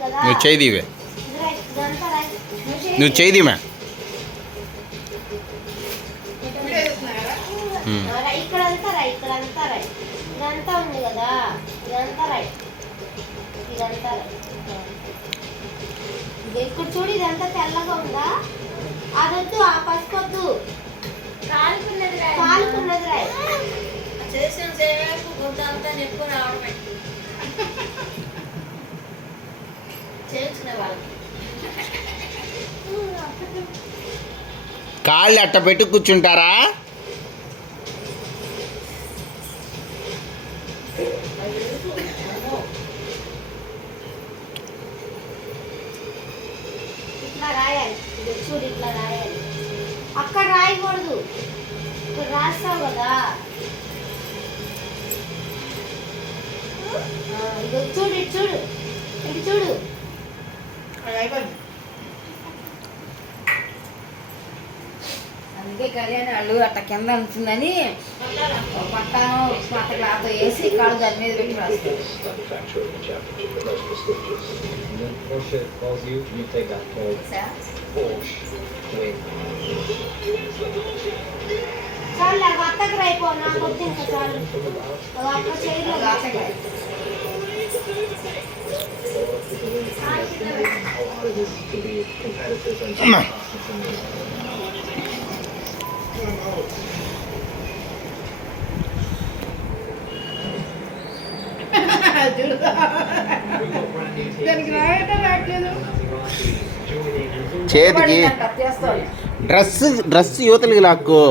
నువ్వు చేయిదివే, నువ్వు చేయిదిమా. ఇదంతా ఉంది కదా, ఇదంతా రైట్, ఇదంతా ఇక్కడ చూడు, ఇదంతా తెల్లగా ఉందా, అదొద్దు, ఆ పసుకొద్దు, కాలుకున్నది రైట్. చేసిన సేవకు గుంత అంతా నిప్పు రావడమే చేసిన వాళ్ళు. కాళ్ళు అట్ట పెట్టి కూర్చుంటారా? ఇట్లా రాయాలి, చూడు ఇట్లా రాయాలి, అక్కడ రాయకూడదు, ఇక్కడ రాస్తావు కదా. ఇది చూడు, ఇటు చూడు, ఇటు చూడు. అందుకే కళ్యాణి వాళ్ళు అట్ట కింద ఉంటుందని పట్టాను పట్ట క్లాత్ వేసి కాళ్ళు దాని మీద పెట్టి రాస్తారు. చాలు అత్తకు రైపో, నాకు వద్దు ఇంకా చాలు. అక్క చేయలేదు చేతికి డ్రెస్ యువతలకి లాక్కో.